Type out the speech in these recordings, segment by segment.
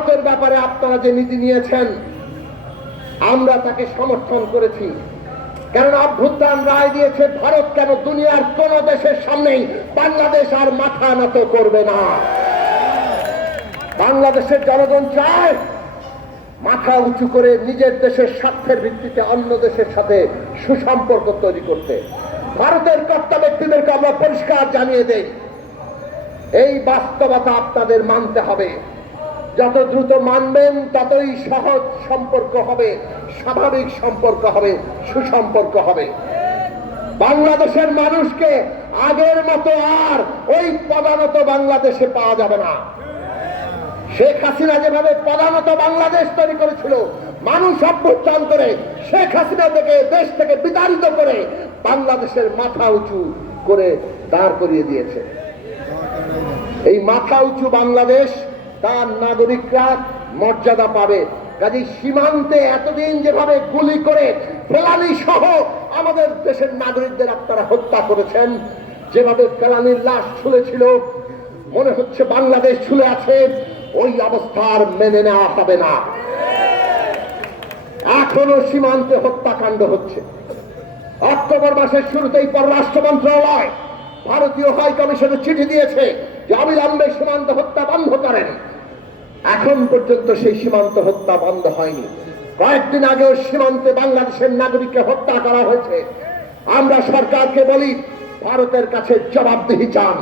ভারতের ব্যাপারে আপনারা যে নীতি নিয়েছেন আমরা তাকে সমর্থন করেছি, কারণ অভ্যুত্থান রায় দিয়েছে ভারত কেন দুনিয়ার কোন দেশের সামনেই বাংলাদেশ আর মাথা নত করবে না। বাংলাদেশের জনগণ চায় মাথা উঁচু করে নিজের দেশের স্বার্থের ভিত্তিতে অন্য দেশের সাথে সুসম্পর্ক তৈরি করতে। ভারতের কর্তা ব্যক্তিদেরকে আমরা পরিষ্কার জানিয়ে দেই, এই বাস্তবতা আপনাদের মানতে হবে। যত দ্রুত মানবেন ততই সহজ সম্পর্ক হবে, স্বাভাবিক সম্পর্ক হবে, সুসম্পর্ক হবে। বাংলাদেশের মানুষকে আগের মতো আর ওই পদানত বাংলাদেশে পাওয়া যাবে না। শেখ হাসিনা যেভাবে পদানত বাংলাদেশ তৈরি করেছিল, মানুষ অভ্যুত্থান করে শেখ হাসিনা থেকে দেশ থেকে বিতাড়িত করে বাংলাদেশের মাথা উঁচু করে দাঁড় করিয়ে দিয়েছে। এই মাথা উঁচু বাংলাদেশ তার নাগরিকরা মর্যাদা পাবে। কাজেই সীমান্তে এতদিন যেভাবে গুলি করে ফেলানি সহ আমাদের দেশের নাগরিকদের আপনারা হত্যা করেছেন, যেভাবে ফেলানির লাশ ঝুলেছিল, মনে হচ্ছে বাংলাদেশ ঝুলে আছে, ওই অবস্থার মেনে নেওয়া হবে না। এখনো সীমান্তে হত্যাকাণ্ড হচ্ছে। অক্টোবর মাসের শুরুতেই পররাষ্ট্র মন্ত্রণালয় ভারতীয় হাই কমিশনে চিঠি দিয়েছে যে অবিলম্বে সীমান্ত হত্যা বন্ধ করেন। এখন পর্যন্ত সেই সীমান্ত হত্যা বন্ধ হয়নি। কয়েকদিন আগেও সীমান্তে বাংলাদেশের নাগরিককে হত্যা করা হয়েছে। আমরা সরকারকে বলি, ভারতের কাছে জবাবদিহি চান,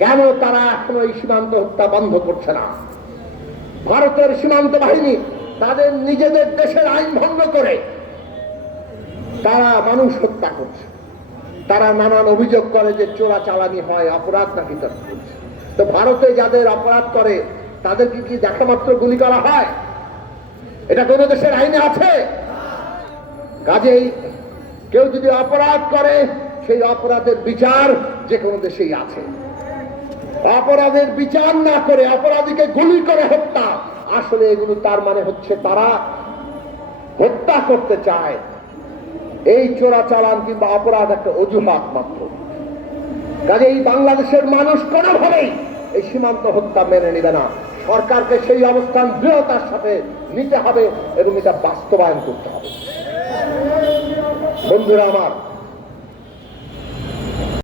কেন তারা এখনো এই সীমান্ত হত্যা বন্ধ করছে না। ভারতের সীমান্ত বাহিনী তাদের নিজেদের দেশের আইন ভঙ্গ করে তারা মানুষ হত্যা করছে। তারা নানান অভিযোগ করে যে চোরাচালানি হয়, অপরাধ নাকি তারা করছে। তো ভারতে যাদের অপরাধ করে তাদেরকে কি দেখা মাত্র গুলি করা হয়? এটা কোন দেশের আইনে আছে? কাজেই কেউ যদি অপরাধ করে সেই অপরাধের বিচার যে কোনো দেশেই আছে। অপরাধের বিচার না করে অপরাধীকে গুলি করে হত্যা, আসলে এগুলো তার মানে হচ্ছে তারা হত্যা করতে চায়। এই চোরাচালান কিংবা অপরাধ একটা অজুহাত মাত্র। কাজেই বাংলাদেশের মানুষ কোনোভাবেই এই সীমান্ত হত্যা মেনে নেবে না। সরকারকে সেই অবস্থান দৃঢ়তার সাথে নিতে হবে এবং এটা বাস্তবায়ন করতে হবে। বন্ধুরা আমার,